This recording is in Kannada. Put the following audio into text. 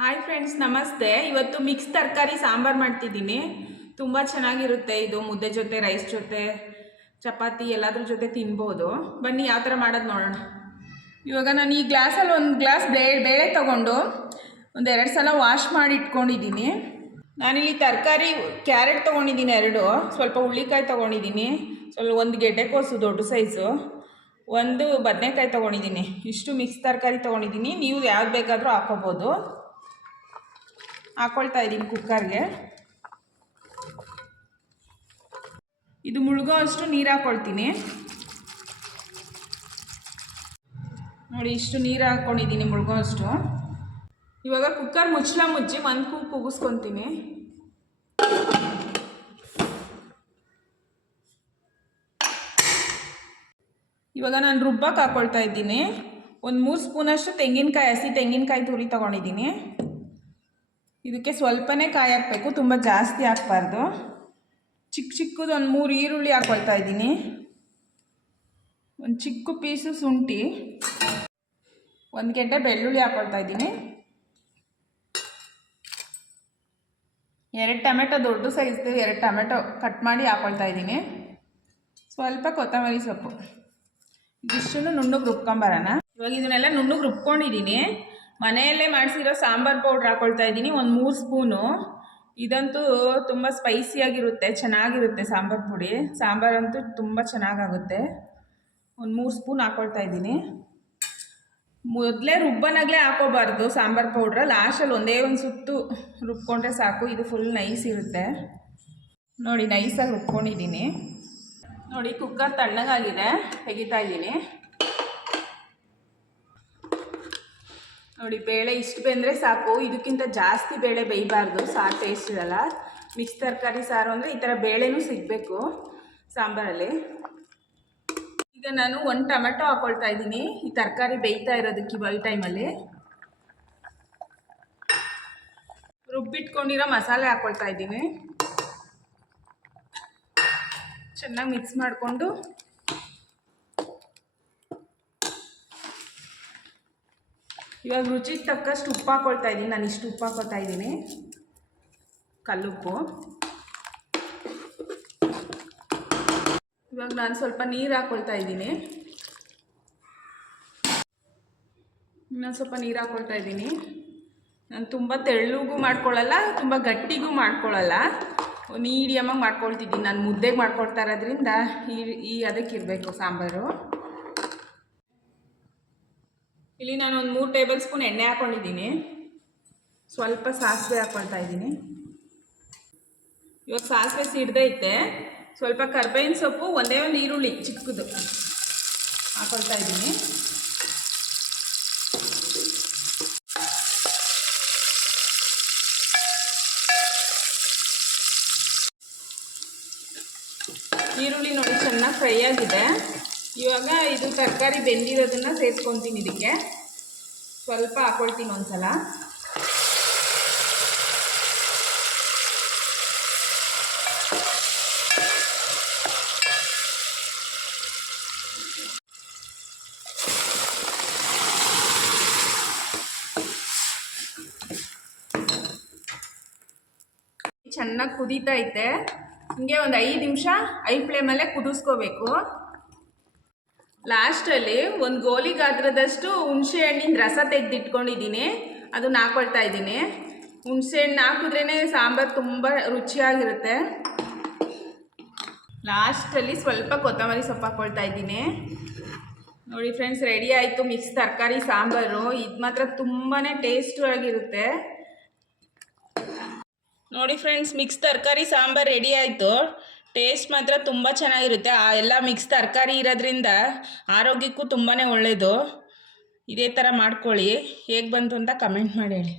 ಹಾಯ್ ಫ್ರೆಂಡ್ಸ್, ನಮಸ್ತೆ. ಇವತ್ತು ಮಿಕ್ಸ್ ತರಕಾರಿ ಸಾಂಬಾರು ಮಾಡ್ತಿದ್ದೀನಿ. ತುಂಬ ಚೆನ್ನಾಗಿರುತ್ತೆ. ಇದು ಮುದ್ದೆ ಜೊತೆ, ರೈಸ್ ಜೊತೆ, ಚಪಾತಿ ಎಲ್ಲದ್ರ ಜೊತೆ ತಿನ್ಬೋದು. ಬನ್ನಿ ಯಾವ ಥರ ಮಾಡೋದು ನೋಡೋಣ. ಇವಾಗ ನಾನು ಈ ಗ್ಲಾಸಲ್ಲಿ ಒಂದು ಗ್ಲಾಸ್ ಬೇಳೆ ತೊಗೊಂಡು ಒಂದೆರಡು ಸಲ ವಾಶ್ ಮಾಡಿ ಇಟ್ಕೊಂಡಿದ್ದೀನಿ. ನಾನಿಲ್ಲಿ ತರಕಾರಿ ಕ್ಯಾರೆಟ್ ತೊಗೊಂಡಿದ್ದೀನಿ 2, ಸ್ವಲ್ಪ ಹುಳ್ಳಿಕಾಯಿ ತೊಗೊಂಡಿದ್ದೀನಿ, ಒಂದು ಗೆಡ್ಡೆಕೋಸು ದೊಡ್ಡ ಸೈಜು, ಒಂದು ಬದನೆಕಾಯಿ ತೊಗೊಂಡಿದ್ದೀನಿ. ಇಷ್ಟು ಮಿಕ್ಸ್ ತರಕಾರಿ ತೊಗೊಂಡಿದ್ದೀನಿ. ನೀವು ಯಾವ್ದು ಬೇಕಾದರೂ ಹಾಕೋಬೋದು. ಹಾಕ್ಕೊಳ್ತಾ ಇದ್ದೀನಿ ಕುಕ್ಕರ್ಗೆ. ಇದು ಮುಳುಗೋ ಅಷ್ಟು ನೀರು ಹಾಕ್ಕೊಳ್ತೀನಿ. ನೋಡಿ, ಇಷ್ಟು ನೀರು ಹಾಕ್ಕೊಂಡಿದ್ದೀನಿ ಮುಳುಗೋ ಅಷ್ಟು. ಇವಾಗ ಕುಕ್ಕರ್ ಮುಚ್ಚಿ ಒಂದು ಕೂಗು ಕೂಗಿಸ್ಕೊತೀನಿ. ಇವಾಗ ನಾನು ರುಬ್ಬಕ್ಕೆ ಹಾಕ್ಕೊಳ್ತಾ ಇದ್ದೀನಿ. ಒಂದು 3 ಸ್ಪೂನಷ್ಟು ತೆಂಗಿನಕಾಯಿ, ಹಸಿ ತೆಂಗಿನಕಾಯಿ ತುರಿ ತೊಗೊಂಡಿದ್ದೀನಿ. ಇದಕ್ಕೆ ಸ್ವಲ್ಪನೇ ಕಾಯಿ ಹಾಕಬೇಕು, ತುಂಬ ಜಾಸ್ತಿ ಹಾಕಬಾರ್ದು. ಚಿಕ್ಕದು ಒಂದು 3 ಈರುಳ್ಳಿ ಹಾಕ್ಕೊಳ್ತಾ ಇದ್ದೀನಿ. ಒಂದು ಚಿಕ್ಕ ಪೀಸು ಶುಂಠಿ, 1 ಗೆಡ್ಡೆ ಬೆಳ್ಳುಳ್ಳಿ ಹಾಕ್ಕೊಳ್ತಾ ಇದ್ದೀನಿ. 2 ಟೊಮೆಟೊ, ದೊಡ್ಡ ಸೈಜ್ದು 2 ಟೊಮೆಟೊ ಕಟ್ ಮಾಡಿ ಹಾಕ್ಕೊಳ್ತಾ ಇದ್ದೀನಿ. ಸ್ವಲ್ಪ ಕೊತ್ತಂಬರಿ ಸೊಪ್ಪು. ಇದಿಷ್ಟನ್ನು ನುಣ್ಣಗೆ ರುಬ್ಕೊಂಬರೋಣ. ಇವಾಗ ಇದನ್ನೆಲ್ಲ ನುಣ್ಣಗೆ ರುಬ್ಕೊಂಡಿದ್ದೀನಿ. ಮನೆಯಲ್ಲೇ ಮಾಡಿಸಿರೋ ಸಾಂಬಾರು ಪೌಡ್ರ್ ಹಾಕ್ಕೊಳ್ತಾ ಇದ್ದೀನಿ, ಒಂದು 3 ಸ್ಪೂನು. ಇದಂತೂ ತುಂಬ ಸ್ಪೈಸಿಯಾಗಿರುತ್ತೆ, ಚೆನ್ನಾಗಿರುತ್ತೆ ಸಾಂಬಾರು ಪುಡಿ. ಸಾಂಬಾರಂತೂ ತುಂಬ ಚೆನ್ನಾಗಾಗುತ್ತೆ. ಒಂದು 3 ಸ್ಪೂನ್ ಹಾಕ್ಕೊಳ್ತಾ ಇದ್ದೀನಿ. ಮೊದಲೇ ರುಬ್ಬನಾಗಲೇ ಹಾಕೋಬಾರ್ದು ಸಾಂಬಾರು ಪೌಡ್ರ. ಲಾಸ್ಟಲ್ಲಿ ಒಂದೇ ಒಂದು ಸುತ್ತು ರುಬ್ಕೊಂಡ್ರೆ ಸಾಕು. ಇದು ಫುಲ್ ನೈಸ್ ಇರುತ್ತೆ. ನೋಡಿ, ನೈಸಾಗಿ ರುಬ್ಕೊಂಡಿದ್ದೀನಿ. ನೋಡಿ, ಕುಕ್ಕರ್ ತಣ್ಣಗಾಗಿದೆ, ತೆಗಿತಾ ಇದ್ದೀನಿ. ನೋಡಿ, ಬೇಳೆ ಇಷ್ಟು ಬೆಂದರೆ ಸಾಕು. ಇದಕ್ಕಿಂತ ಜಾಸ್ತಿ ಬೇಳೆ ಬೇಯಬಾರ್ದು, ಸಾರು ಟೇಸ್ಟ್ ಇರಲ್ಲ. ಮಿಕ್ಸ್ ತರಕಾರಿ ಸಾರು ಅಂದರೆ ಈ ಥರ ಬೇಳೆನೂ ಸಿಗಬೇಕು ಸಾಂಬಾರಲ್ಲಿ. ಈಗ ನಾನು 1 ಟೊಮೆಟೊ ಹಾಕ್ಕೊಳ್ತಾ ಇದ್ದೀನಿ ಈ ತರಕಾರಿ ಬೇಯ್ತಾ ಇರೋದಕ್ಕೆ. ಈ ಟೈಮಲ್ಲಿ ರುಬ್ಬಿಟ್ಕೊಂಡಿರೋ ಮಸಾಲೆ ಹಾಕ್ಕೊಳ್ತಾ ಇದ್ದೀನಿ. ಚೆನ್ನಾಗಿ ಮಿಕ್ಸ್ ಮಾಡಿಕೊಂಡು ಇವಾಗ ರುಚಿಗೆ ತಕ್ಕಷ್ಟು ಉಪ್ಪು ಹಾಕ್ಕೊಳ್ತಾ ಇದ್ದೀನಿ. ನಾನು ಇಷ್ಟು ಉಪ್ಪು ಹಾಕ್ಕೊಳ್ತಾ ಇದ್ದೀನಿ, ಕಲ್ಲುಪ್ಪು. ಇವಾಗ ನಾನು ಸ್ವಲ್ಪ ನೀರು ಹಾಕ್ಕೊಳ್ತಾ ಇದ್ದೀನಿ. ಇನ್ನೊಂದು ಸ್ವಲ್ಪ ನೀರು ಹಾಕ್ಕೊಳ್ತಾ ಇದ್ದೀನಿ. ನಾನು ತುಂಬ ತೆಳ್ಳಗೂ ಮಾಡ್ಕೊಳ್ಳಲ್ಲ, ತುಂಬ ಗಟ್ಟಿಗೂ ಮಾಡ್ಕೊಳ್ಳಲ್ಲ, ಮೀಡಿಯಮಾಗಿ ಮಾಡ್ಕೊಳ್ತಿದ್ದೀನಿ. ನಾನು ಮುದ್ದೆಗೆ ಮಾಡ್ಕೊಳ್ತಾ ಇರೋದ್ರಿಂದ ಅದಕ್ಕಿರಬೇಕು ಸಾಂಬಾರು. ಇಲ್ಲಿ ನಾನು ಒಂದು 3 ಟೇಬಲ್ ಸ್ಪೂನ್ ಎಣ್ಣೆ ಹಾಕ್ಕೊಂಡಿದ್ದೀನಿ. ಸ್ವಲ್ಪ ಸಾಸಿವೆ ಹಾಕ್ಕೊಳ್ತಾ ಇದ್ದೀನಿ. ಇವಾಗ ಸಾಸಿವೆ ಸಿಡ್ದೈತೆ. ಸ್ವಲ್ಪ ಕರ್ಬೇವಿನ ಸೊಪ್ಪು, ಒಂದೇ ಒಂದು ಈರುಳ್ಳಿ ಚಿಕ್ಕದು ಹಾಕ್ಕೊಳ್ತಾ ಇದ್ದೀನಿ. ಈರುಳ್ಳಿ ನೋಡಿ ಚೆನ್ನಾಗಿ ಫ್ರೈ ಆಗಿದೆ. ಇವಾಗ ಇದು ತರಕಾರಿ ಬೆಂದಿರೋದನ್ನು ಸೇರಿಸ್ಕೊತೀನಿ. ಇದಕ್ಕೆ ಸ್ವಲ್ಪ ಹಾಕ್ಕೊಳ್ತೀನಿ ಒಂದ್ಸಲ. ಚೆನ್ನಾಗಿ ಕುದೀತಾ ಐತೆ. ಹಿಂಗೆ ಒಂದು 5 ನಿಮಿಷ ಐ ಫ್ಲೇಮಲ್ಲೇ ಕುದಿಸ್ಕೋಬೇಕು. ಲಾಸ್ಟಲ್ಲಿ ಒಂದು ಗೋಲಿ ಗಾತ್ರದಷ್ಟು ಹುಣಸೆ ಹಣ್ಣಿನ ರಸ ತೆಗೆದಿಟ್ಕೊಂಡಿದ್ದೀನಿ, ಅದನ್ನ ಹಾಕ್ಕೊಳ್ತಾ ಇದ್ದೀನಿ. ಹುಣಸೆ ಹಣ್ಣು ಹಾಕಿದ್ರೇ ಸಾಂಬಾರು ತುಂಬ ರುಚಿಯಾಗಿರುತ್ತೆ. ಲಾಸ್ಟಲ್ಲಿ ಸ್ವಲ್ಪ ಕೊತ್ತಂಬರಿ ಸೊಪ್ಪು ಹಾಕ್ಕೊಳ್ತಾ ಇದ್ದೀನಿ. ನೋಡಿ ಫ್ರೆಂಡ್ಸ್, ರೆಡಿ ಆಯಿತು ಮಿಕ್ಸ್ ತರಕಾರಿ ಸಾಂಬಾರು. ಇದು ಮಾತ್ರ ತುಂಬಾ ಟೇಸ್ಟಿಯಾಗಿರುತ್ತೆ. ನೋಡಿ ಫ್ರೆಂಡ್ಸ್, ಮಿಕ್ಸ್ ತರಕಾರಿ ಸಾಂಬಾರು ರೆಡಿ ಆಯಿತು. ಟೇಸ್ಟ್ ಮಾತ್ರ ತುಂಬ ಚೆನ್ನಾಗಿರುತ್ತೆ. ಎಲ್ಲ ಮಿಕ್ಸ್ ತರಕಾರಿ ಇರೋದ್ರಿಂದ ಆರೋಗ್ಯಕ್ಕೂ ತುಂಬಾ ಒಳ್ಳೆಯದು. ಇದೇ ಥರ ಮಾಡ್ಕೊಳ್ಳಿ. ಹೇಗೆ ಬಂತು ಅಂತ ಕಮೆಂಟ್ ಮಾಡಿ ಹೇಳಿ.